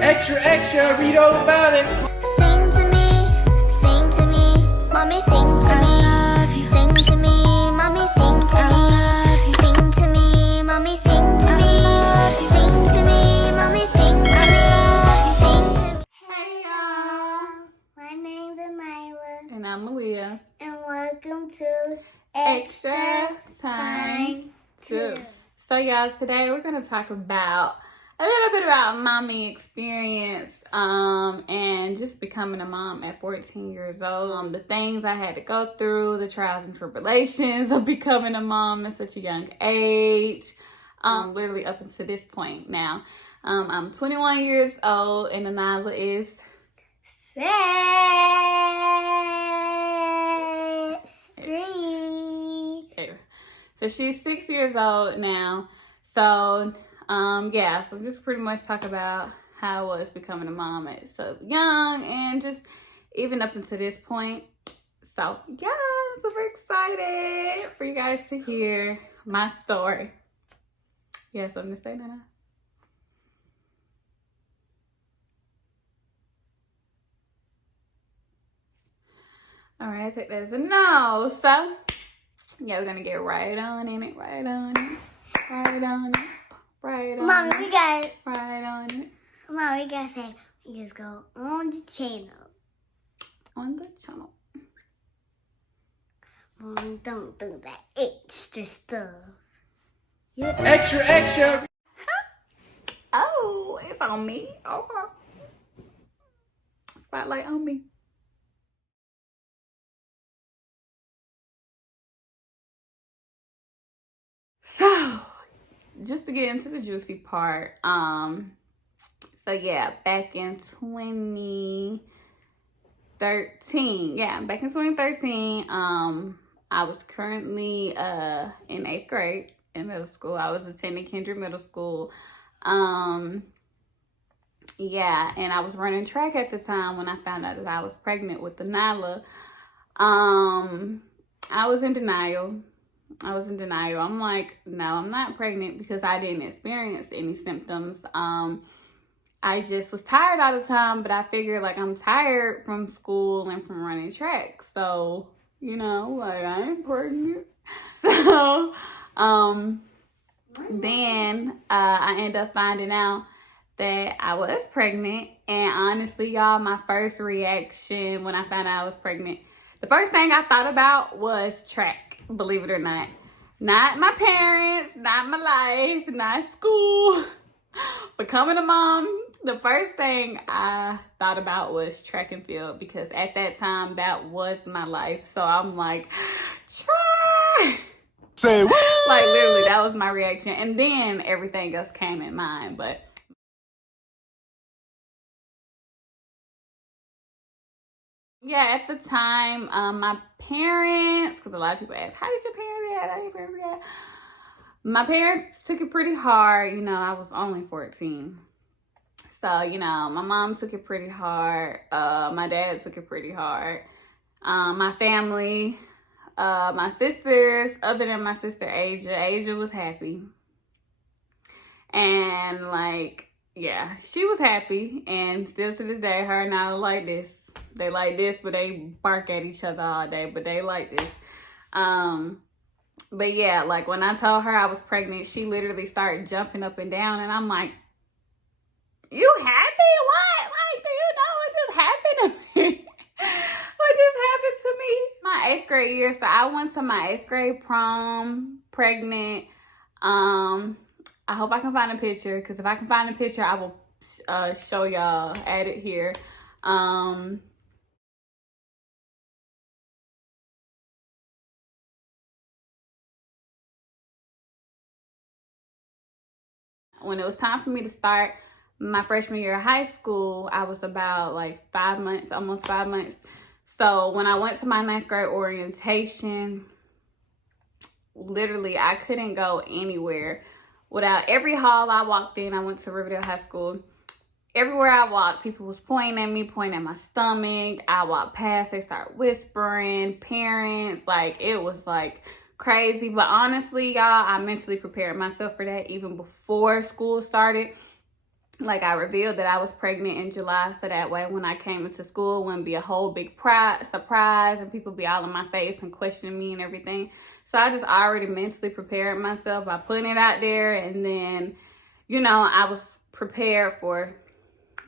Extra, extra, read all about it. Sing to me, mommy, sing to me. Sing to me, mommy, sing to me. Sing to me, mommy, sing to me. Sing to me, mommy, sing to me. Sing to me. Hey y'all, My name's Anila, and I'm Malia. and welcome to Extra Time 2. So y'all, today we're gonna talk about a little bit about mommy experience, and just becoming a mom at 14 years old. The things I had to go through, the trials and tribulations of becoming a mom at such a young age, literally up until this point now. I'm 21 years old, and Anila is 3. So she's 6 years old now. So, yeah, so just pretty much talk about how it was becoming a mom at so young and just even up until this point. So, yeah, I'm super excited for you guys to hear my story. You have something to say, Nana? All right, I take that as a no. So, yeah, we're going to get right on it. Mommy, we got it. Right on it. Mommy, we gotta say, we just go on the channel. On the channel. Mommy, don't do that extra stuff. Extra, extra. Oh, it's on me. Okay. Spotlight on me. So, just to get into the juicy part, so yeah, back in 2013, I was currently in 8th grade in middle school. I was attending Kendrick Middle School. Yeah, and I was running track at the time when I found out that I was pregnant with Nyla. I was in denial. I'm like, no, I'm not pregnant because I didn't experience any symptoms. I just was tired all the time, but I figured like I'm tired from school and from running track. So, like I ain't pregnant. So, then I ended up finding out that I was pregnant. And honestly, y'all, my first reaction when I found out I was pregnant, the first thing I thought about was track, believe it or not. Not my parents, not my life, not school. Becoming a mom, the first thing I thought about was track and field because at that time, that was my life. So I'm like, track! Say what? Like literally, that was my reaction. And then everything else came in mind. But yeah, at the time, my parents, because a lot of people ask, how did your parents react? My parents took it pretty hard. I was only 14. So, my mom took it pretty hard. My dad took it pretty hard. My family, my sisters, other than my sister Asia was happy. And yeah, she was happy. And still to this day, her and I are like this. They like this, but they bark at each other all day, but they like this. But yeah, when I told her I was pregnant, she literally started jumping up and down, and I'm like, you happy? What? Do you know what just happened to me? What just happened to me? My 8th grade year, so I went to my 8th grade prom, pregnant. I hope I can find a picture, because if I can find a picture, I will show y'all, add it here. When it was time for me to start my freshman year of high school, I was about 5 months, almost 5 months. So when I went to my 9th grade orientation, literally I couldn't go anywhere without every hall I walked in. I went to Riverdale High School. Everywhere I walked, people was pointing at me, pointing at my stomach. I walked past, they started whispering, parents, it was crazy. But honestly, y'all, I mentally prepared myself for that even before school started. Like, I revealed that I was pregnant in July, so that way when I came into school, it wouldn't be a whole big surprise and people be all in my face and questioning me and everything. So I just already mentally prepared myself by putting it out there. And then, you know, I was prepared for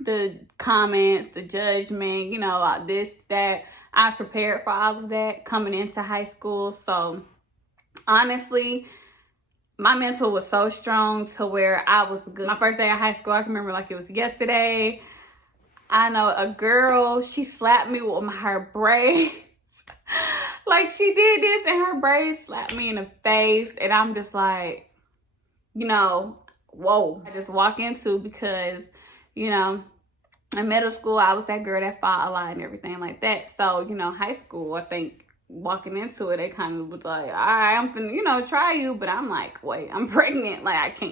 the comments, the judgment, you know, this, that. I was prepared for all of that coming into high school. So honestly, my mental was so strong to where I was good. My first day of high school, I can remember like it was yesterday. I know a girl, she slapped me with her braids. Like, she did this and her braids slapped me in the face. And I'm just like, you know, whoa. I just walk into, because, you know, in middle school, I was that girl that fought a lot and everything like that. So, you know, high school, I think walking into it, they kind of was like, all right, I'm finna, you know, try you. But I'm like, wait, I'm pregnant. Like,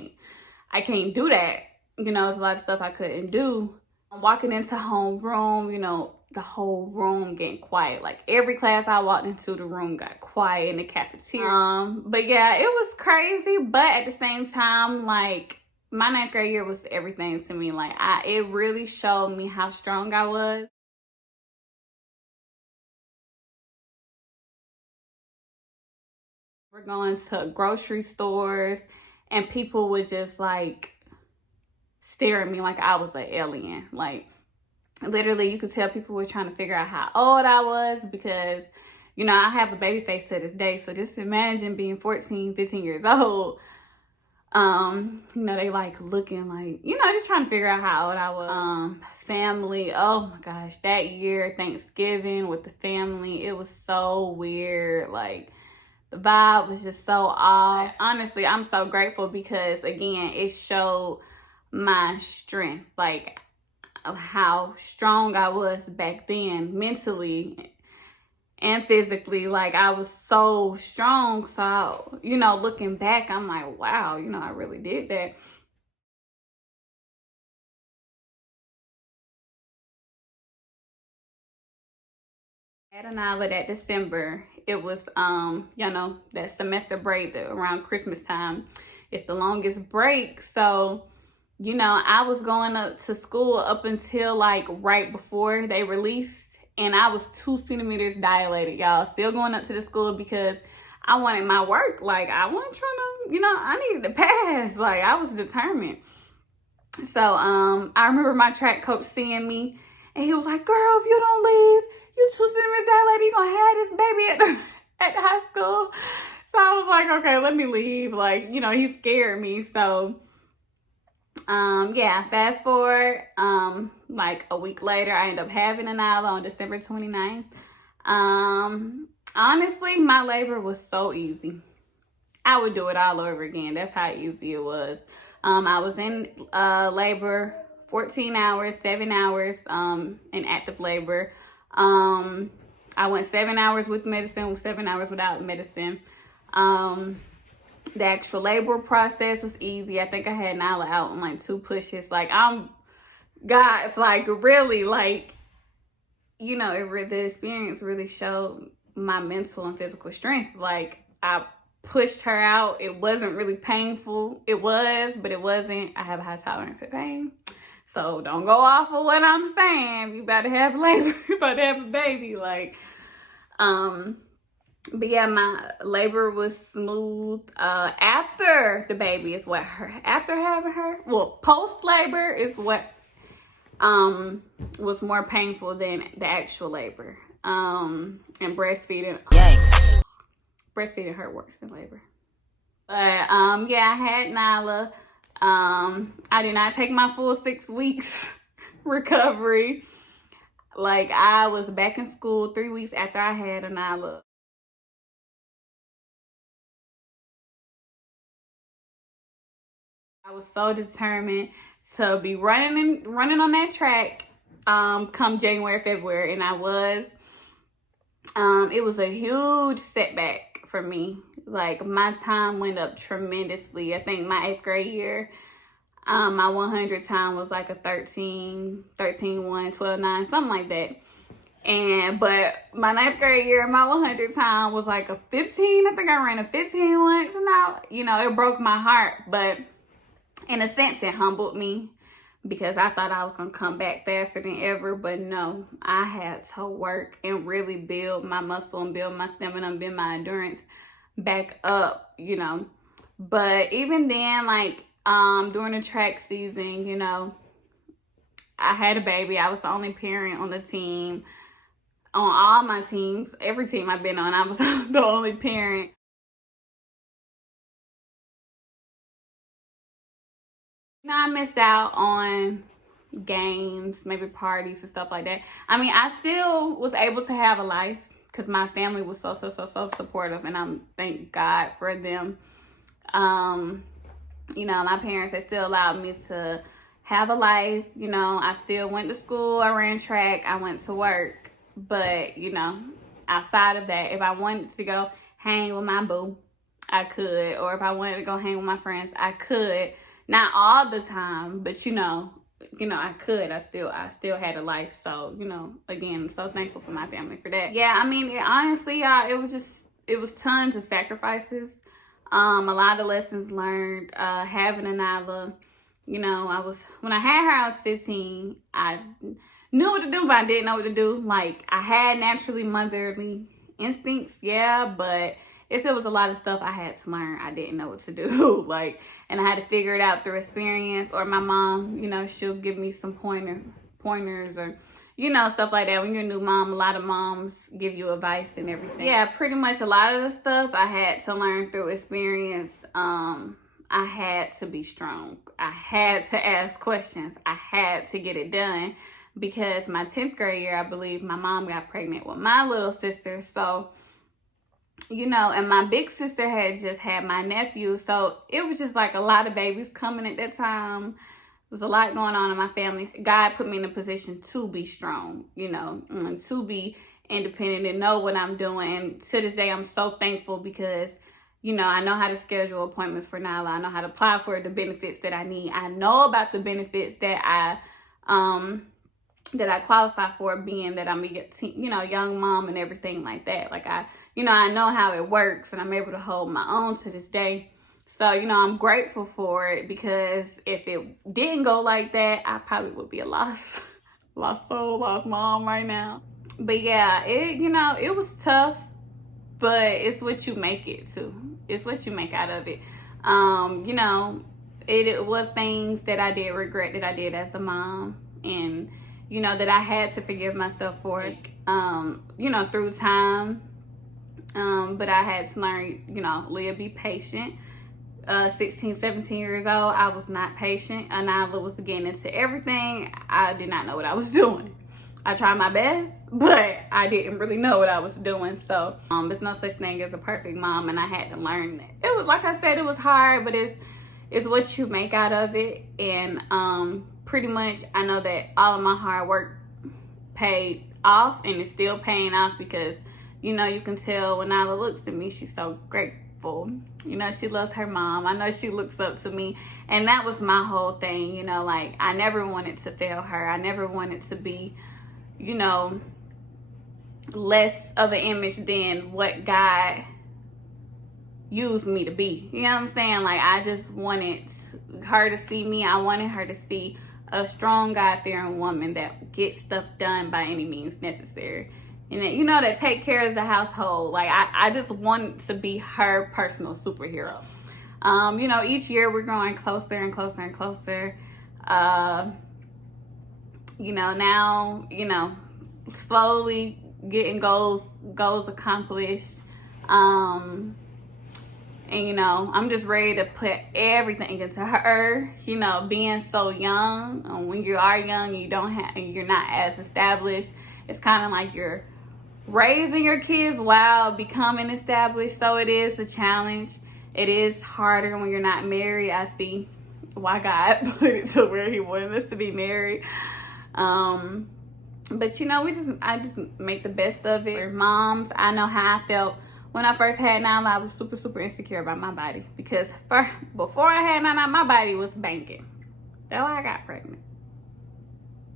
I can't do that. You know, there's a lot of stuff I couldn't do. Walking into homeroom, you know, the whole room getting quiet. Like, every class I walked into, the room got quiet in the cafeteria. But yeah, it was crazy. But at the same time, like, my 9th grade year was everything to me. Like, it really showed me how strong I was. We're going to grocery stores and people would just like stare at me like I was an alien. Like, literally, you could tell people were trying to figure out how old I was, because, you know, I have a baby face to this day. So just imagine being 14, 15 years old. You know, they like looking like, you know, just trying to figure out how old I was. Family, oh my gosh, that year, Thanksgiving with the family, it was so weird. Like, the vibe was just so off. Honestly, I'm so grateful, because again, it showed my strength, like how strong I was back then, mentally and physically. Like, I was so strong. So, you know, looking back, I'm like, wow, you know, I really did that. I had Anila that December. It was, you know, that semester break around Christmas time. It's the longest break. So, you know, I was going up to school up until like right before they released. And I was 2 centimeters dilated, y'all. Still going up to the school because I wanted my work. Like, I wasn't trying to, you know, I needed to pass. Like, I was determined. So, I remember my track coach seeing me. And he was like, girl, if you don't leave, you 2 centimeters dilated, you gonna have this baby at the high school. So I was like, okay, let me leave. Like, you know, he scared me. So, yeah, fast forward, like a week later, I ended up having Anila on December 29th. Honestly, my labor was so easy. I would do it all over again. That's how easy it was. I was in labor 14 hours, 7 hours in active labor. I went 7 hours with medicine, 7 hours without medicine. The actual labor process was easy. I think I had Nyla out in like 2 pushes. Like, it's like really, like, you know, the experience really showed my mental and physical strength. Like, I pushed her out. It wasn't really painful. It was, but it wasn't. I have a high tolerance for pain. So don't go off of what I'm saying. You better have labor. You better have a baby. Like, but yeah, my labor was smooth. After the baby is what after having her, well, post labor is what was more painful than the actual labor. And breastfeeding. Yikes. Breastfeeding hurt worse than labor. But yeah, I had Nyla. I did not take my full 6 weeks recovery. Like, I was back in school 3 weeks after I had Nyla. I was so determined to be running on that track come January, February, and I was. It was a huge setback for me. Like, my time went up tremendously. I think my 8th grade year, my 100 time was like a 13, 1, 12, 9, something like that. But my 9th grade year, my 100 time was like a 15. I think I ran a 15 once. And now, you know, it broke my heart. But in a sense, it humbled me, because I thought I was going to come back faster than ever. But no, I had to work and really build my muscle and build my stamina and build my endurance back up, you know. But even then, like, during the track season, you know, I had a baby. I was the only parent on the team. On all my teams, every team I've been on, I was the only parent. You know, I missed out on games, maybe parties and stuff like that. I mean, I still was able to have a life because my family was so supportive, and I'm thank God for them. You know, my parents, they still allowed me to have a life. You know, I still went to school, I ran track, I went to work. But, you know, outside of that, if I wanted to go hang with my boo, I could. Or if I wanted to go hang with my friends, I could. Not all the time, but you know, I could. I still had a life. So, you know, again, I'm so thankful for my family for that. Yeah, I mean, honestly, y'all, it was tons of sacrifices. A lot of lessons learned. Having a Nyla, you know, when I had her, I was 15. I knew what to do, but I didn't know what to do. Like, I had naturally motherly instincts, yeah, but it was a lot of stuff I had to learn. I didn't know what to do, like, and I had to figure it out through experience. Or my mom, you know, she'll give me some pointers or, you know, stuff like that. When you're a new mom, a lot of moms give you advice and everything. Yeah, pretty much a lot of the stuff I had to learn through experience. I had to be strong. I had to ask questions. I had to get it done. Because my 10th grade year, I believe, my mom got pregnant with my little sister. So, you know, and my big sister had just had my nephew. So it was just like a lot of babies coming at that time. There was a lot going on in my family. God put me in a position to be strong, you know, and to be independent and know what I'm doing. And to this day, I'm so thankful because, you know, I know how to schedule appointments for Nyla. I know how to apply for the benefits that I need. I know about the benefits that I qualify for, being that I'm a, you know, young mom and everything like that. Like, I know how it works, and I'm able to hold my own to this day. So, you know, I'm grateful for it, because if it didn't go like that, I probably would be a lost soul, lost mom right now. But yeah, it was tough, but it's what you make it to. It's what you make out of it. You know, it was things that I did regret that I did as a mom, and you know, that I had to forgive myself for, you know, through time. But I had to learn, you know, be patient. 16, 17 years old, I was not patient. Nyla was getting into everything. I did not know what I was doing. I tried my best, but I didn't really know what I was doing. So, there's no such thing as a perfect mom, and I had to learn that. It was, like I said, it was hard, but it's what you make out of it. And, pretty much, I know that all of my hard work paid off, and it's still paying off, because, you know, you can tell when Nyla looks at me, she's so grateful. You know, she loves her mom. I know she looks up to me, and that was my whole thing, you know, like, I never wanted to fail her. I never wanted to be, you know, less of an image than what God used me to be. You know what I'm saying? Like, I just wanted her to see me. I wanted her to see a strong, God-fearing woman that gets stuff done by any means necessary. And that, you know, that take care of the household. Like, I just wanted to be her personal superhero. You know, each year we're growing closer and closer and closer. You know, now, you know, slowly getting goals accomplished. And, you know, I'm just ready to put everything into her. You know, being so young, when you are young, you're not as established. It's kind of like you're raising your kids while becoming established. So it is a challenge. It is harder when you're not married. I see why God put it to where he wanted us to be married. But, you know, I just make the best of it. For moms, I know how I felt when I first had Nyla. I was super insecure about my body, because before I had Nyla, my body was banging. That's why I got pregnant.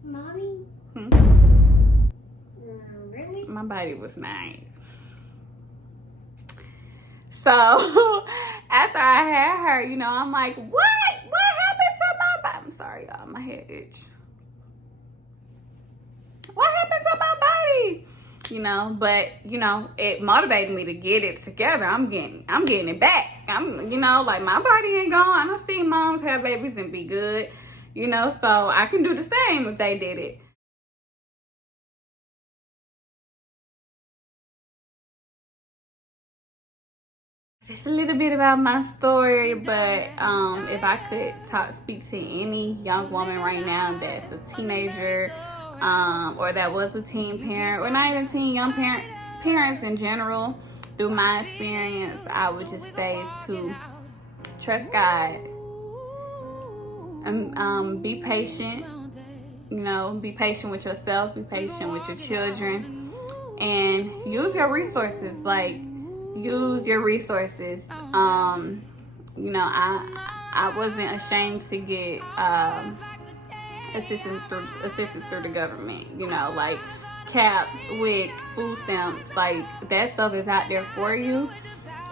Mommy? Really? My body was nice. So after I had her, you know, I'm like, what happened to my body? I'm sorry, sorry, y'all. My head itch. What happened to my body? You know, but you know, it motivated me to get it together. I'm getting it back. You know, like my body ain't gone. I don't see moms have babies and be good. You know, so I can do the same if they did it. Just a little bit about my story, but if I could speak to any young woman right now that's a teenager, or that was a teen parent, or not even teen, young parents in general, through my experience, I would just say to trust God and be patient. You know, be patient with yourself, be patient with your children, and use your resources. Like, use your resources. You know, I wasn't ashamed to get assistance through the government. You know, like CAPS, WIC, food stamps, like that stuff is out there for you.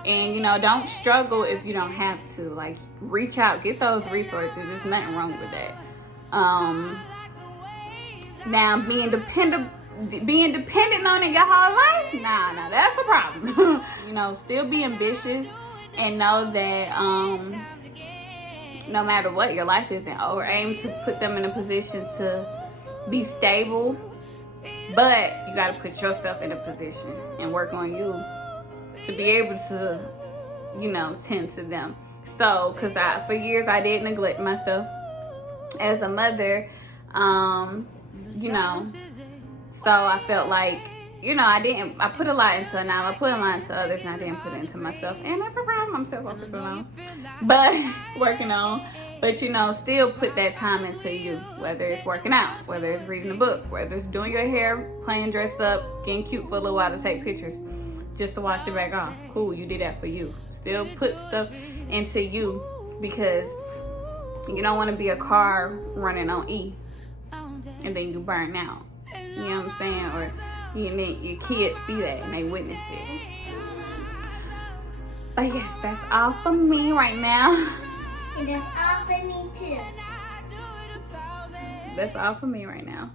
And you know, don't struggle if you don't have to. Like, reach out, get those resources. There's nothing wrong with that. Now, being dependent on it your whole life, nah, that's a problem. You know, still be ambitious and know that no matter what, your life isn't over. Aim to put them in a position to be stable, but you got to put yourself in a position and work on you to be able to, you know, tend to them. So, because for years I did neglect myself as a mother, you know, so I felt like, you know, I put a lot into it now. I put a lot into others and I didn't put it into myself. And that's a problem I'm still focusing on. But, working on. But, you know, still put that time into you. Whether it's working out, whether it's reading a book, whether it's doing your hair, playing dress up, getting cute for a little while to take pictures, just to wash it back off. Cool, you did that for you. Still put stuff into you, because you don't want to be a car running on E and then you burn out. You know what I'm saying? Or your kids see that and they witness it. But yes, that's all for me right now. And that's all for me too. That's all for me right now.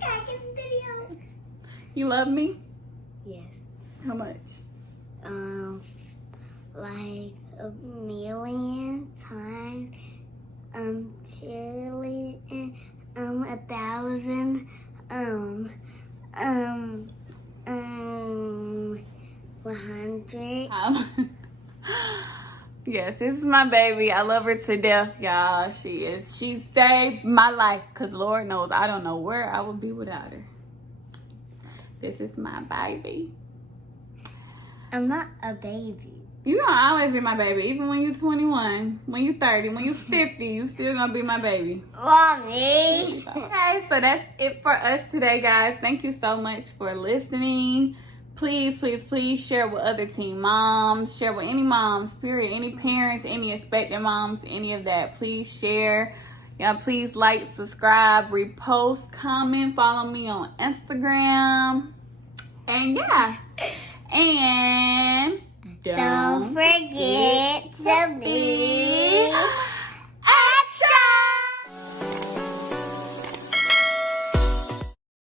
Second video. You love me? Yes. How much? Like 1,000,000 times. 1,000. 100. Yes, this is my baby. I love her to death, y'all. She saved my life, because Lord knows I don't know where I would be without her. This is my baby. I'm not a baby. You gonna always be my baby, even when you're 21, when you're 30, when you're 50, you still gonna be my baby. Mommy. Okay, so that's it for us today, guys. Thank you so much for listening. Please, please, please share with other teen moms. Share with any moms, period. Any parents, any expectant moms, any of that. Please share. Yeah, please like, subscribe, repost, comment, follow me on Instagram. And yeah. And Don't forget to be